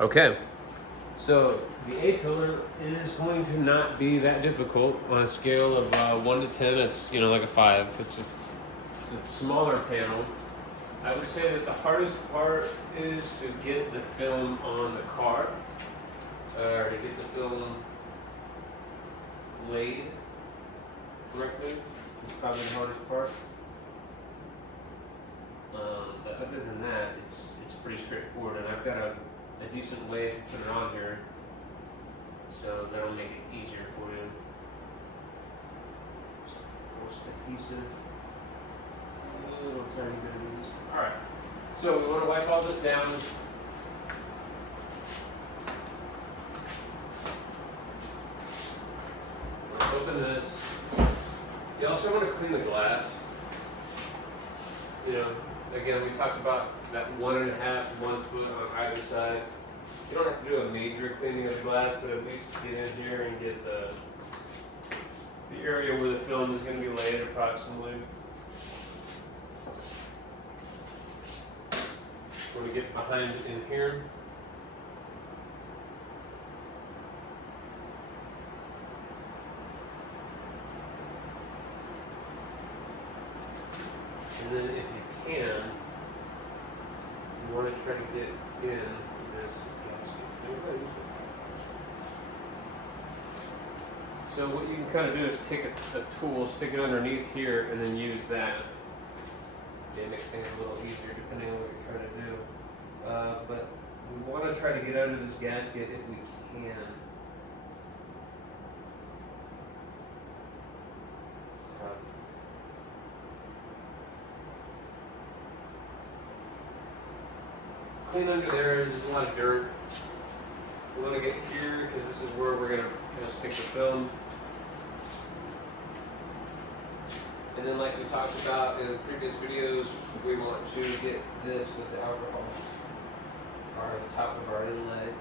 Okay, so the A-pillar is going to not be that difficult on a scale of 1 to 10. It's like a 5. It's a smaller panel. I would say that the hardest part is to get the film on the car, or to get the film laid correctly. It's probably the hardest part. But other than that, it's pretty straightforward, and I've got a decent way to put it on here, so that'll make it easier for you. So, of course, adhesive. A little tiny bit of adhesive. All right. So we want to wipe all this down. Open this. You also want to clean the glass. Again, we talked about that 1.5, 1 foot on either side. You don't have to do a major cleaning of the glass, but at least get in here and get the area where the film is going to be laid approximately. We're going to get behind in here. And then if you can, you want to try to get in this gasket. So what you can kind of do is take a tool, stick it underneath here, and then use that. They make things a little easier depending on what you're trying to do. But we want to try to get under this gasket if we can. It's tough. Clean under there, there's a lot of dirt. We want to get here because this is where we're going to stick the film. And then like we talked about in the previous videos, we want to get this with the alcohol, or the top of our inlay.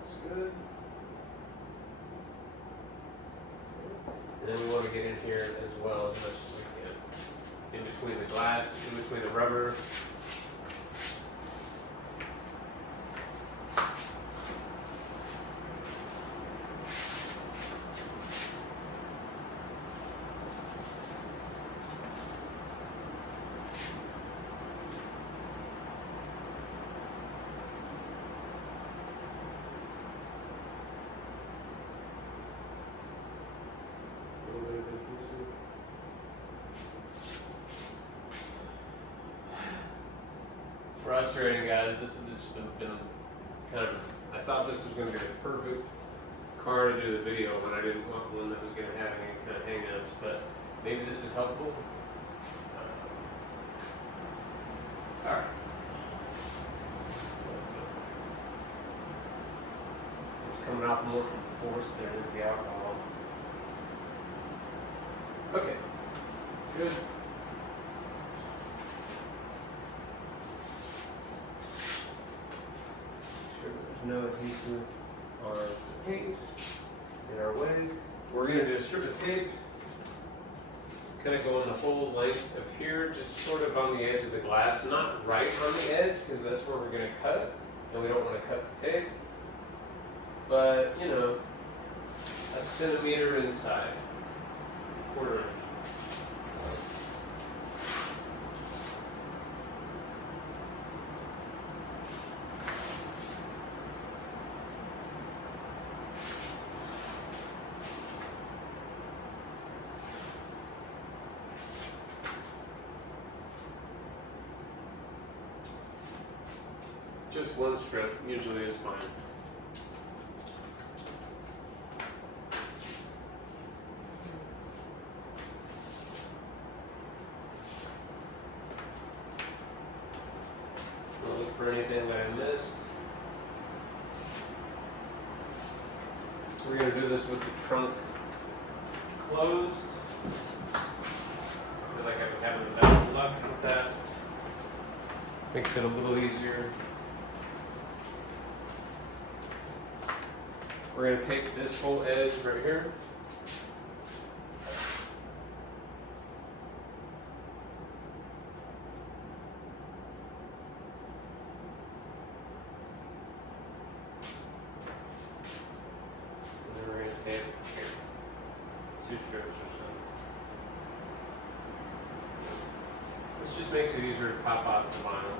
Looks good. And then we want to get in here as well as much as we can. In between the glass, in between the rubber. Frustrating, guys. This has just been kind of, I thought this was going to be the perfect car to do the video when I didn't want one that was going to have any kind of hang-ups, but maybe this is helpful. Alright. It's coming off more from force there is the alcohol. Okay. Good. No adhesive on the paint in our way. We're going to do a strip of tape, kind of going the whole length of here, just sort of on the edge of the glass, not right on the edge because that's where we're going to cut, and we don't want to cut the tape, but a centimeter inside, quarter inch. Just one strip usually is fine. I'll look for anything that I missed. We're going to do this with the trunk closed. I feel like I've been having the best luck with that. Makes it a little easier. We're going to take this whole edge right here 2 strips or so. This just makes it easier to pop off the vinyl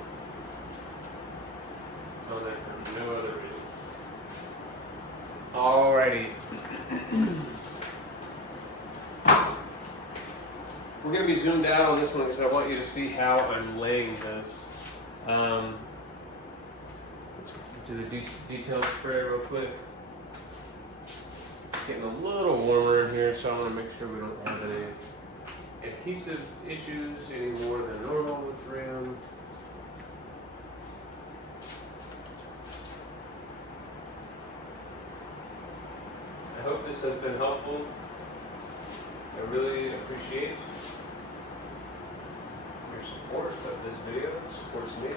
on there for no other reason. Alrighty. We're going to be zoomed out on this one because I want you to see how I'm laying this. Let's do the detail spray real quick. It's getting a little warmer in here, so I want to make sure we don't have any adhesive issues any more than normal with 3M. I hope this has been helpful. I really appreciate your support of this video. It supports me.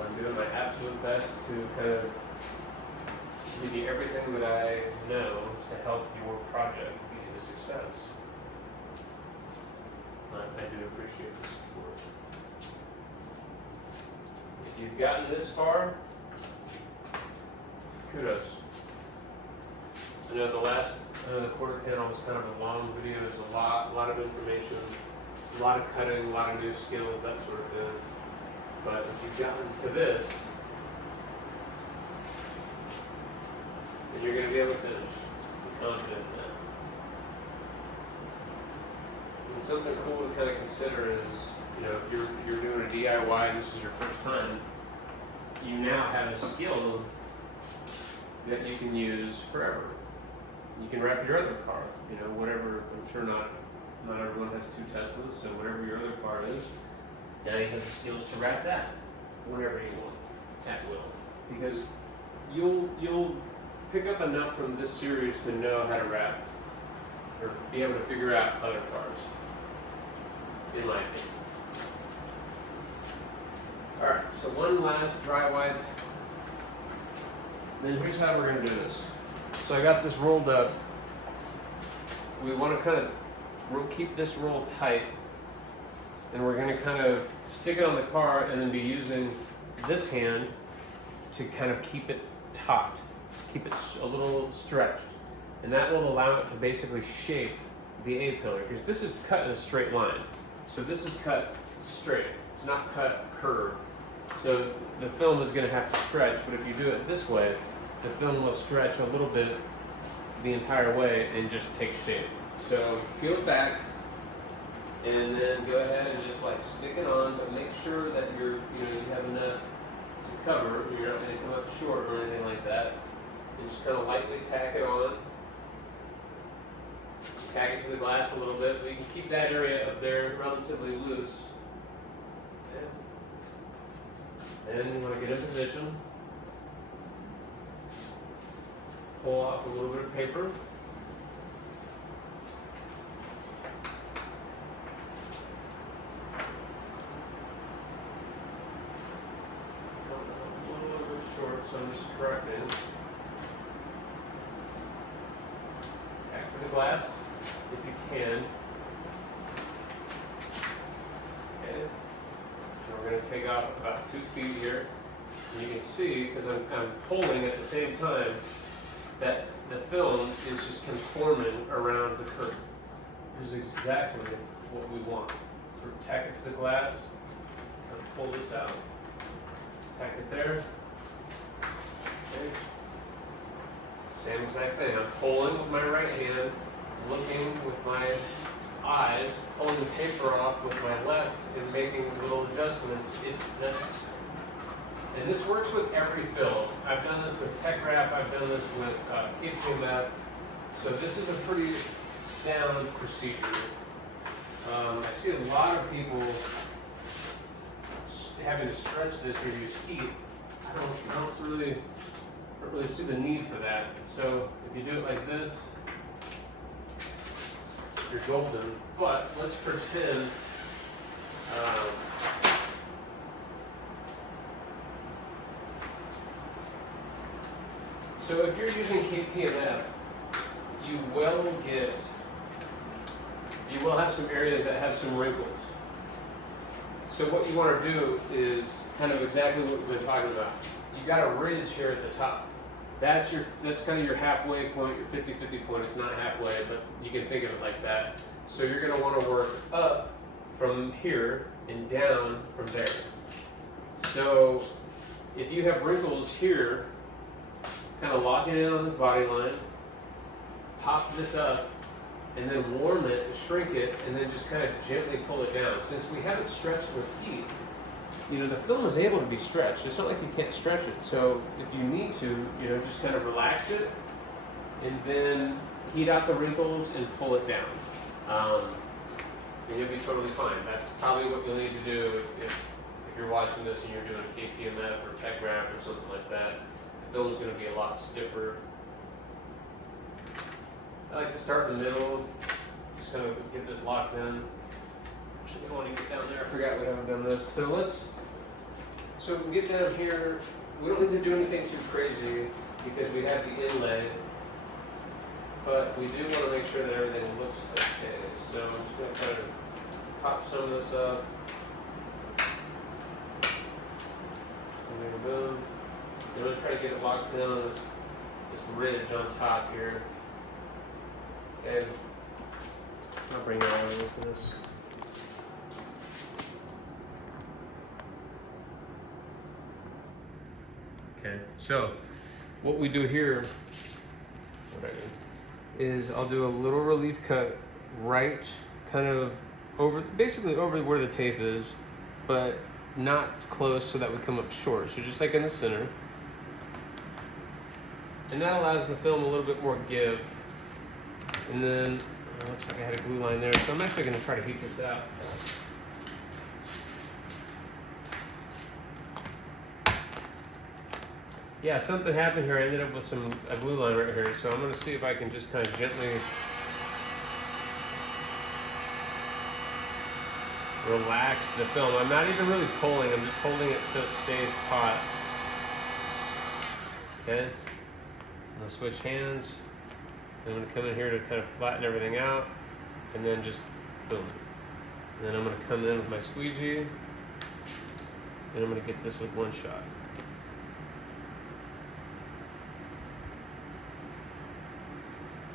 I'm doing my absolute best to kind of give you everything that I know to help your project be a success. I do appreciate the support. If you've gotten this far, kudos. I know the quarter panel was kind of a long video. There's a lot of information, a lot of cutting, a lot of new skills, that sort of thing. But if you've gotten to this, then you're going to be able to finish. I'm confident in that. And something cool to kind of consider is, you know, if you're doing a DIY and this is your first time, you now have a skill that you can use forever. You can wrap your other car, you know, whatever. I'm sure not everyone has 2 Teslas, so whatever your other car is, now you have the skills to wrap that whenever you want, at will. Because you'll pick up enough from this series to know how to wrap or be able to figure out other cars, in my opinion. Alright, so one last dry wipe. Then here's how we're going to do this. So I got this rolled up. We want to kind of keep this roll tight, and we're going to kind of stick it on the car and then be using this hand to kind of keep it taut, keep it a little stretched, and that will allow it to basically shape the A-pillar, because this is cut in a straight line. So this is cut straight, it's not cut curved. So the film is going to have to stretch, but if you do it this way, the film will stretch a little bit the entire way and just take shape. So peel it back, and then go ahead and just like stick it on, but make sure that you have enough to cover. You're not going to come up short or anything like that. And just kind of lightly tack it on. Tack it to the glass a little bit, but you can keep that area up there relatively loose. And you want to get in position. Pull off a little bit of paper. A little bit short, so I'm just correcting. Tack to the glass if you can. Okay. And we're going to take off about 2 feet here. And you can see, because I'm pulling at the same time, that the film is just conforming around the curve. This is exactly what we want. So tack it to the glass, and pull this out. Tack it there. Okay. Same exact thing. I'm pulling with my right hand, looking with my eyes, pulling the paper off with my left, and making little adjustments if necessary. And this works with every film. I've done this with Tech Wrap, I've done this with KPMF. So this is a pretty sound procedure. I see a lot of people having to stretch this or use heat. I don't really see the need for that. So if you do it like this, you're golden. But let's pretend so if you're using KPMF, you will have some areas that have some wrinkles. So what you want to do is kind of exactly what we've been talking about. You got a ridge here at the top. that's kind of your halfway point, your 50-50 point. It's not halfway, but you can think of it like that. So you're going to want to work up from here and down from there. So if you have wrinkles here, kind of lock it in on this body line, pop this up, and then warm it, shrink it, and then just kind of gently pull it down. Since we haven't stretched with heat, you know, the film is able to be stretched. It's not like you can't stretch it. So if you need to, you know, just kind of relax it and then heat out the wrinkles and pull it down. And you'll be totally fine. That's probably what you'll need to do if you're watching this and you're doing a KPMF or tech wrap or something like that. The film is going to be a lot stiffer. I like to start in the middle, just kind of get this locked in. Actually, I want to get down there. I forgot we haven't done this. So we can get down here. We don't need to do anything too crazy because we have the inlay, but we do want to make sure that everything looks okay. So I'm just going to kind of pop some of this up. And then boom. I'm going to try to get it locked in on this ridge on top here. And I'll bring it all into this. Okay, so what we do here is I'll do a little relief cut right kind of over, basically over where the tape is, but not close so that would come up short. So just like in the center. And that allows the film a little bit more give. And then, it looks like I had a glue line there, so I'm actually going to try to heat this out. Yeah, something happened here. I ended up with a glue line right here, so I'm going to see if I can just kind of gently relax the film. I'm not even really pulling, I'm just holding it so it stays taut. Okay, I'm going to switch hands. I'm going to come in here to kind of flatten everything out, and then just boom. And then I'm going to come in with my squeegee, and I'm going to get this with one shot.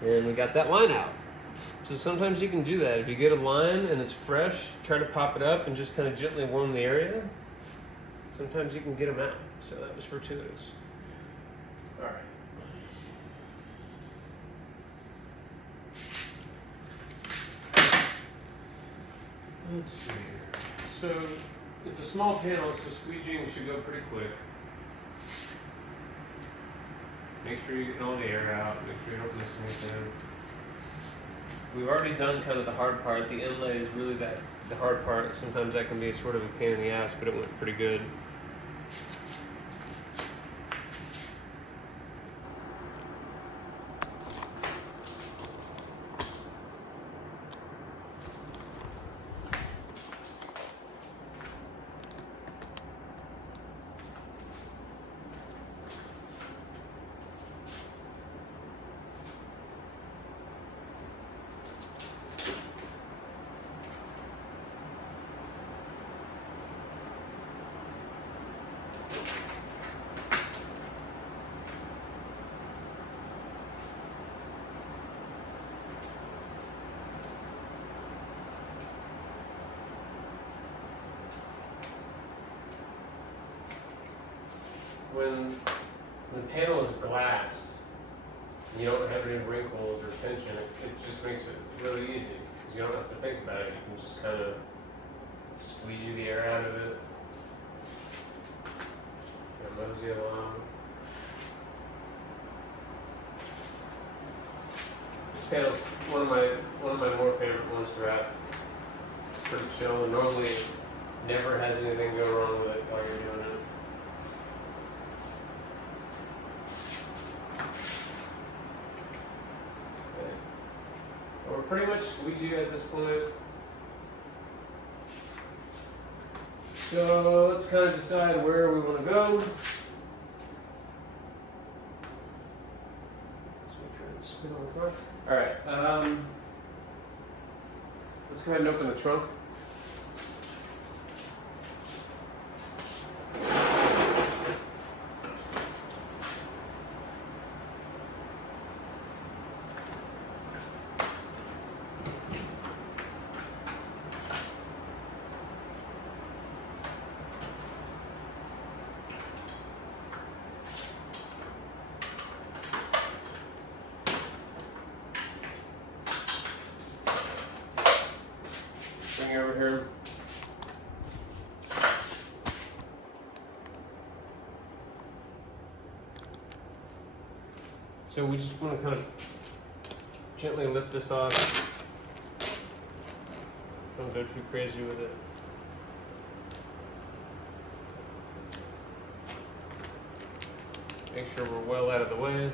And we got that line out. So sometimes you can do that. If you get a line and it's fresh, try to pop it up and just kind of gently warm the area. Sometimes you can get them out. So that was fortuitous. All right. Let's see here. So it's a small panel, so squeegeeing should go pretty quick. Make sure you get all the air out. Make sure you don't miss anything. We've already done kind of the hard part. The inlay is really the hard part. Sometimes that can be sort of a pain in the ass, but it went pretty good. When the panel is glass, and you don't have any wrinkles or tension, it just makes it really easy. Because you don't have to think about it. You can just kind of squeegee the air out of it. And mosey along. This panel's one of my more favorite ones to wrap. It's pretty chill, and normally never has anything go wrong with it while you're doing it. We're pretty much squeegee at this point. So let's kind of decide where we want to go. All right. Let's go ahead and open the trunk. So we just want to kind of gently lift this off. Don't go too crazy with it. Make sure we're well out of the way.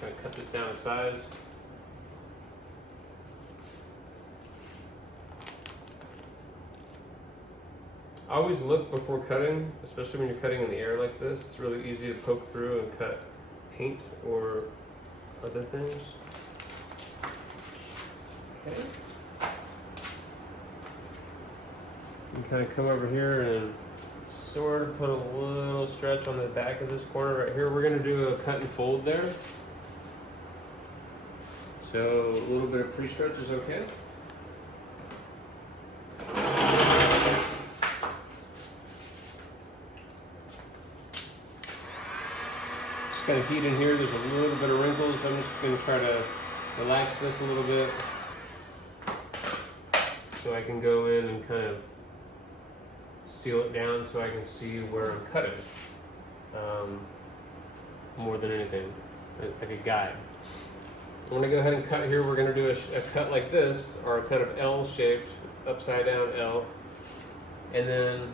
Kind of cut this down to size. I always look before cutting, especially when you're cutting in the air like this. It's really easy to poke through and cut paint or other things. Okay. You kind of come over here and sort of put a little stretch on the back of this corner right here. We're going to do a cut and fold there. So a little bit of pre-stretch is okay. Just kind of heat in here. There's a little bit of wrinkles. I'm just going to try to relax this a little bit so I can go in and kind of seal it down so I can see where I'm cutting more than anything, like a guide. I'm going to go ahead and cut here. We're going to do a cut like this, or a kind of L-shaped, upside down L. And then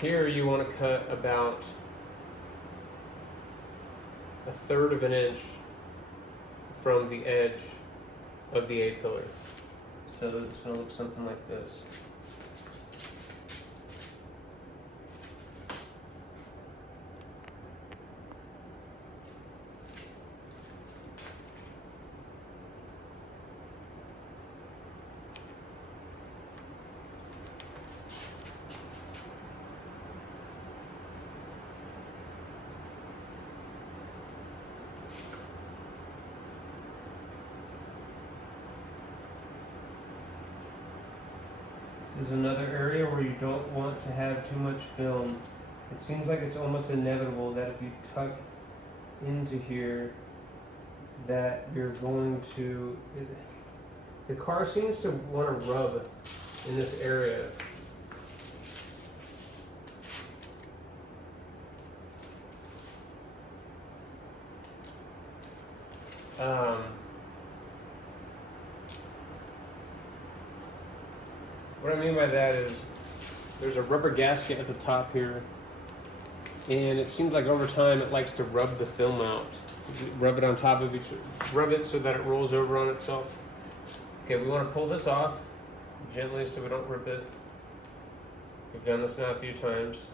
here you want to cut about 1/3 of an inch from the edge of the A-pillar. So it's going to look something like this. This is another area where you don't want to have too much film. It seems like it's almost inevitable that if you tuck into here, that you're going to, the car seems to want to rub in this area. What I mean by that is there's a rubber gasket at the top here, and it seems like over time it likes to rub the film out. Rub it on top of each, rub it so that it rolls over on itself. Okay, we want to pull this off gently so we don't rip it. We've done this now a few times.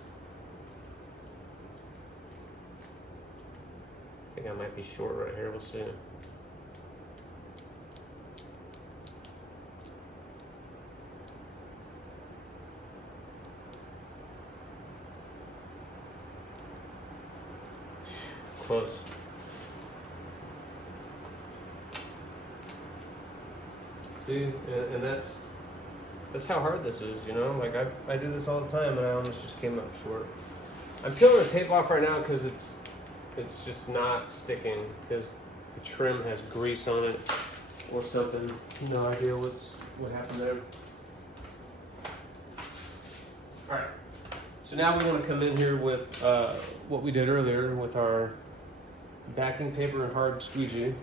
I think I might be short right here, we'll see. Close. See, and that's how hard this is, you know? Like I do this all the time and I almost just came up short. I'm peeling the tape off right now because it's just not sticking because the trim has grease on it or something. No idea what happened there. All right. So now we want to come in here with what we did earlier with our backing paper and hard squeegee.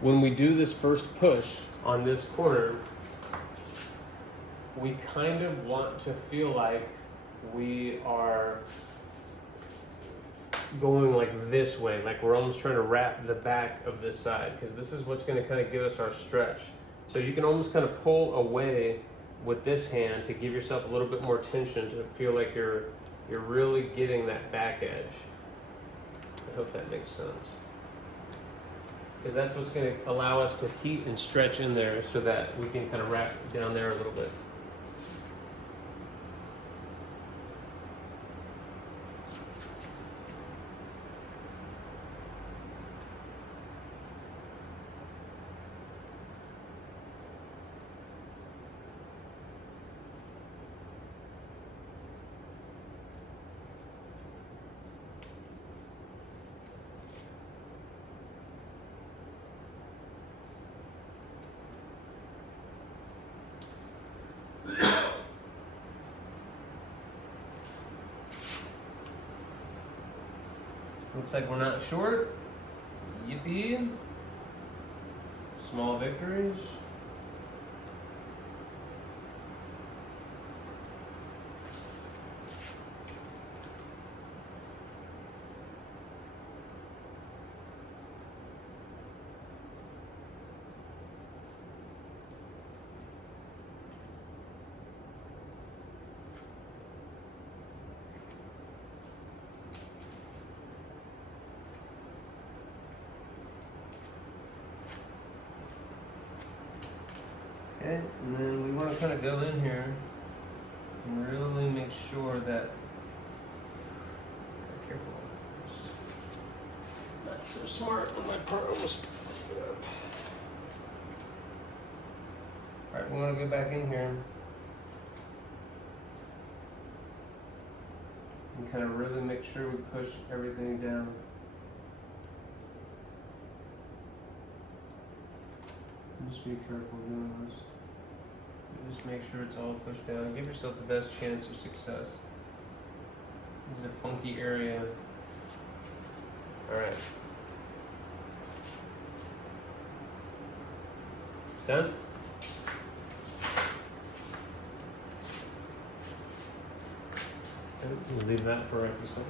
When we do this first push on this corner, we kind of want to feel like we are going like this way, like we're almost trying to wrap the back of this side, because this is what's going to kind of give us our stretch. So you can almost kind of pull away with this hand to give yourself a little bit more tension to feel like you're really getting that back edge. I hope that makes sense. Because that's what's going to allow us to heat and stretch in there so that we can kind of wrap down there a little bit. Looks like we're not short. Yippee. Small victories. Okay, and then we want to kind of go in here and really make sure that, careful, not so smart on my part, almost fucked it up. Alright, we want to go back in here and kind of really make sure we push everything down. Just be careful doing this. Just make sure it's all pushed down. Give yourself the best chance of success. This is a funky area. Alright. It's done? Okay, we'll leave that for after second.